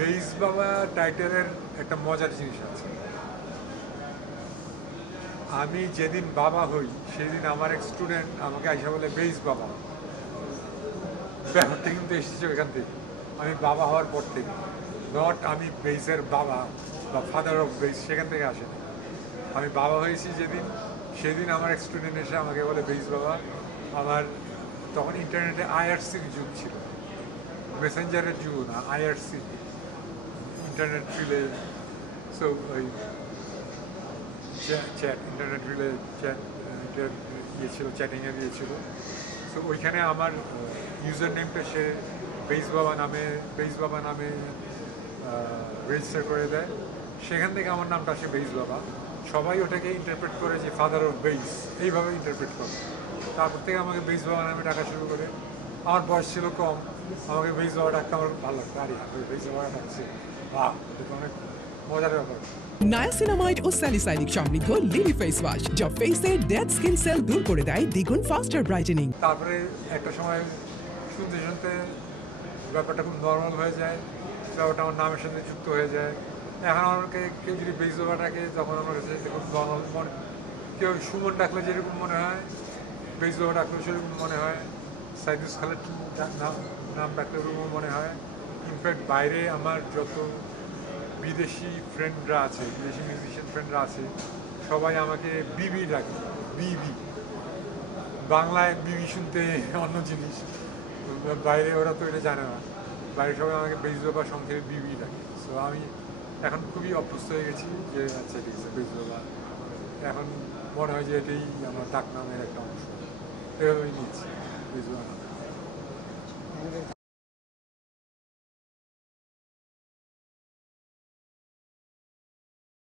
Base বাবা টাইটেলের একটা মজার জিনিস আছে। আমি যেদিন বাবা হই সেদিন আমার এক স্টুডেন্ট আমাকে আইসা বলে বেইস বাবা। ব্যাপারটা কিন্তু এসেছে ওইখান থেকে, আমি বাবা হওয়ার পর থেকে। নট আমি বেইসের বাবা বা ফাদার অফ বেইস, সেখান থেকে আসে না। আমি বাবা হয়েছি যেদিন, সেদিন আমার এক স্টুডেন্ট এসে আমাকে বলে বেইস বাবা। আমার তখন ইন্টারনেটে আইআরসির যুগ ছিল, মেসেঞ্জারের যুগ না, আইআরসি, ইন্টারনেট রিলে। সো ওই চ্যাট, ইন্টারনেট রিলে চ্যাট ইয়ে ছিল, চ্যাটিংয়ের ইয়ে ছিল। সো ওইখানে আমার ইউজার নেমটা সে বেইস বাবা নামে রেজিস্টার করে দেয়। সেখান থেকে আমার নামটা আসে বেইস বাবা। সবাই ওটাকে ইন্টারপ্রেট করে যে ফাদার অফ বেইস, এইভাবে ইন্টারপ্রেট করে। তারপর থেকে আমাকে বেইস বাবা নামে ডাকা শুরু করে। আমার বয়স ছিল কম, আমাকে বেইস বাবা ডাকতে আমার ভালো লাগতো। আরে বেইস বাবা ডাকছে, বাহ, এটা অনেক মজার ব্যাপার। নায়াসিনামাইড ও স্যালিসাইলিক সমৃদ্ধ লিলি ফেস ওয়াশ যা ফেসের ডেড স্কিন সেল দূর করে দেয় দ্বিগুণ ফাস্টার ব্রাইটেনিং। তারপরে একটা সময় শুনতে শুনতে ব্যাপারটা খুব নর্মাল হয়ে যায়, ব্যাপারটা আমার নামের সাথে যুক্ত হয়ে যায়। এখন আমাকে কেউ যদি বেইস বাবা ডাকে, তখন আমার কাছে খুব নর্মাল মনে। কেউ সুমন ডাকলে যেরকম মনে হয়, বেইস বাবা ডাকলেও সেরকম মনে হয়, সাইদুস খালেদ নাম ডাকলে ওরকম মনে হয়। ইনফ্যাক্ট বাইরে আমার যত বিদেশি ফ্রেন্ডরা আছে, বিদেশি মিউজিশিয়ান ফ্রেন্ডরা আছে, সবাই আমাকে বিবি ডাকে, বিবি। বাংলায় বিবি শুনতে অন্য জিনিস, বাইরে ওরা তো এটা জানে না। বাইরে সবাই আমাকে বেইস বাবা সংক্ষেপে বিবি ডাকে। সো আমি এখন খুবই অভ্যস্ত হয়ে গেছি যে আচ্ছা ঠিক আছে বেইস বাবা। এখন মনে হয় যে এটাই আমার ডাক নামের একটা অংশ, এভাবেই নিচ্ছি বেইস বাবা।